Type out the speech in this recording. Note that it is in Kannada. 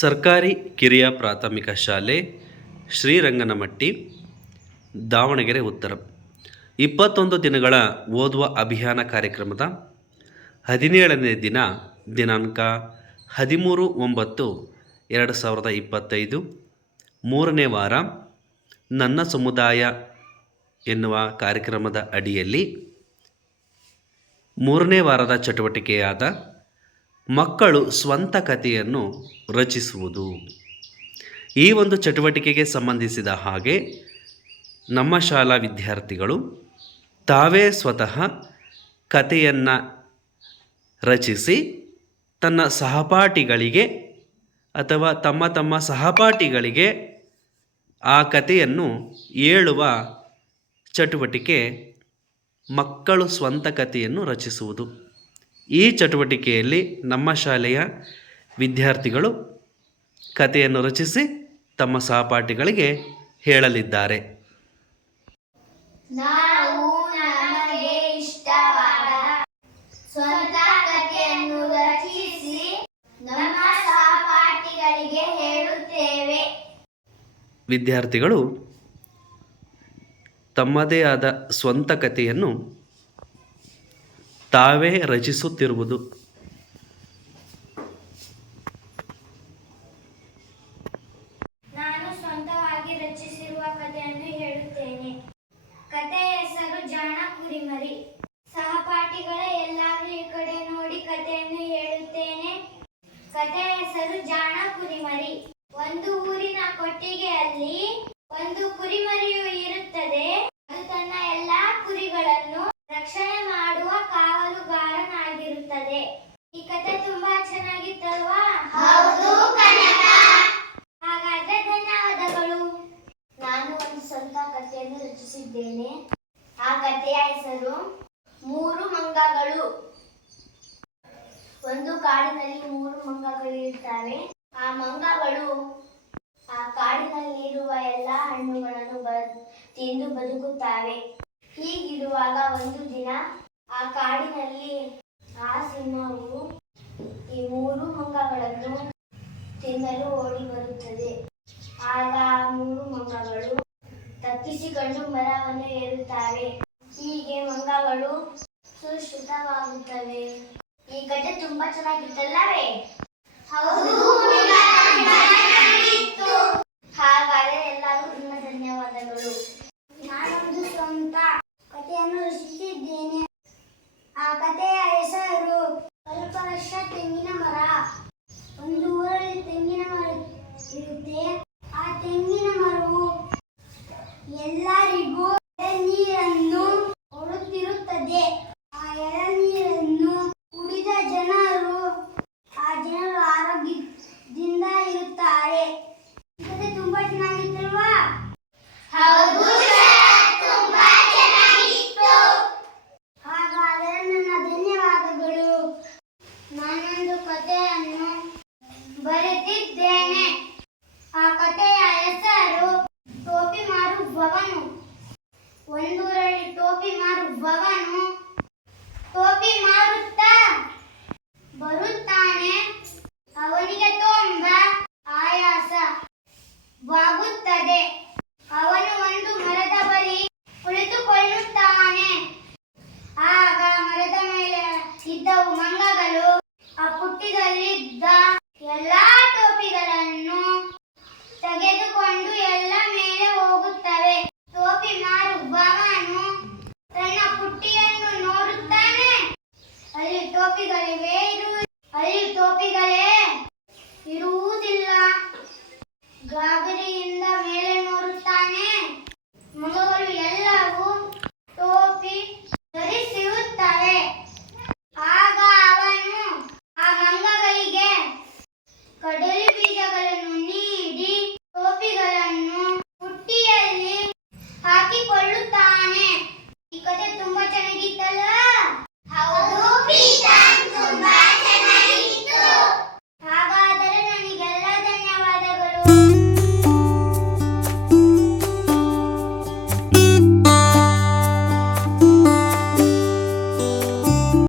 ಸರ್ಕಾರಿ ಕಿರಿಯ ಪ್ರಾಥಮಿಕ ಶಾಲೆ, ಶ್ರೀರಂಗನಮಟ್ಟಿ, ದಾವಣಗೆರೆ ಉತ್ತರ. ಇಪ್ಪತ್ತೊಂದು ದಿನಗಳ ಓದುವ ಅಭಿಯಾನ ಕಾರ್ಯಕ್ರಮದ ಹದಿನೇಳನೇ ದಿನ, ದಿನಾಂಕ ಹದಿಮೂರು ಒಂಬತ್ತು ಎರಡು ಸಾವಿರದ ಇಪ್ಪತ್ತೈದು. ಮೂರನೇ ವಾರ, ನನ್ನ ಸಮುದಾಯ ಎನ್ನುವ ಕಾರ್ಯಕ್ರಮದ ಅಡಿಯಲ್ಲಿ ಮೂರನೇ ವಾರದ ಚಟುವಟಿಕೆಯಾದ ಮಕ್ಕಳು ಸ್ವಂತ ಕಥೆಯನ್ನು ರಚಿಸುವುದು. ಈ ಒಂದು ಚಟುವಟಿಕೆಗೆ ಸಂಬಂಧಿಸಿದ ಹಾಗೆ ನಮ್ಮ ಶಾಲಾ ವಿದ್ಯಾರ್ಥಿಗಳು ತಾವೇ ಸ್ವತಃ ಕಥೆಯನ್ನು ರಚಿಸಿ ತನ್ನ ಸಹಪಾಠಿಗಳಿಗೆ ಅಥವಾ ತಮ್ಮ ತಮ್ಮ ಸಹಪಾಠಿಗಳಿಗೆ ಆ ಕಥೆಯನ್ನು ಹೇಳುವ ಚಟುವಟಿಕೆ ಮಕ್ಕಳು ಸ್ವಂತ ಕಥೆಯನ್ನು ರಚಿಸುವುದು. ಈ ಚಟುವಟಿಕೆಯಲ್ಲಿ ನಮ್ಮ ಶಾಲೆಯ ವಿದ್ಯಾರ್ಥಿಗಳು ಕಥೆಯನ್ನು ರಚಿಸಿ ತಮ್ಮ ಸಹಪಾಠಿಗಳಿಗೆ ಹೇಳಲಿದ್ದಾರೆ. ನಾವು ನಮಗೆ ಇಷ್ಟವಾದ ಸ್ವಂತ ಕಥೆಯನ್ನು ರಚಿಸಿ ನಮ್ಮ ಸಹಪಾಠಿಗಳಿಗೆ ಹೇಳುತ್ತೇವೆ. ವಿದ್ಯಾರ್ಥಿಗಳು ತಮ್ಮದೇ ಆದ ಸ್ವಂತ ಕಥೆಯನ್ನು ತಾವೇ ರಚಿಸುತ್ತಿರುವುದು. ಕಥೆಯ ಹೆಸರು ಜಾಣ ಕುರಿಮರಿ. ಒಂದು ಊರಿನ ಕೊಟ್ಟಿಗೆಯಲ್ಲಿ ಒಂದು ಕುರಿಮರಿಯು ಇರುತ್ತದೆ. ಅದು ತನ್ನ ಎಲ್ಲಾ ಕುರಿಗಳನ್ನು ರಕ್ಷಣೆ ಮಾಡುವ ಕಾವಲುಗಾರನಾಗಿರುತ್ತದೆ ಈ ಕಥೆ ತುಂಬಾ ಚೆನ್ನಾಗಿತ್ತಲ್ವಾ ಹೌದು ಹಾಗಾದ್ರೆ ಧನ್ಯವಾದಗಳು ನಾನು ಒಂದು ಸ್ವಂತ ಕಥೆಯನ್ನು ರಚಿಸಿದ್ದೇನೆ ಆ ಕಥೆಯ ಹೆಸರು ಮೂರು ಮಂಗಗಳು. ಒಂದು ಕಾಡಿನಲ್ಲಿ ಮೂರು ಮಂಗಗಳು ಇರ್ತವೆ ಆ ಮಂಗಗಳು ಆ ಕಾಡಿನಲ್ಲಿರುವ ಎಲ್ಲ ಹಣ್ಣುಗಳನ್ನು ಬ, ತಿಂದು ಬದುಕುತ್ತವೆ. ಹೀಗಿರುವಾಗ ಒಂದು ದಿನ ಆ ಕಾಡಿನಲ್ಲಿ ಆ ಸಿಂಹವು ಈ ಮೂರು ಮಂಗಗಳನ್ನು ತಿನ್ನಲು ಓಡಿ ಬರುತ್ತದೆ. ಆಗ ಮೂರು ತಪ್ಪಿಸಿಕೊಂಡು ಮರವನ್ನು ಏರುತ್ತಾರೆ ಹೀಗೆ ಮಂಗಗಳು ಸುಶ್ರುತವಾಗುತ್ತವೆ. ಈ ಕಥೆ ತುಂಬಾ ಚೆನ್ನಾಗಿತ್ತಲ್ಲವೇ? ಹೌದು. സ്വാഗതം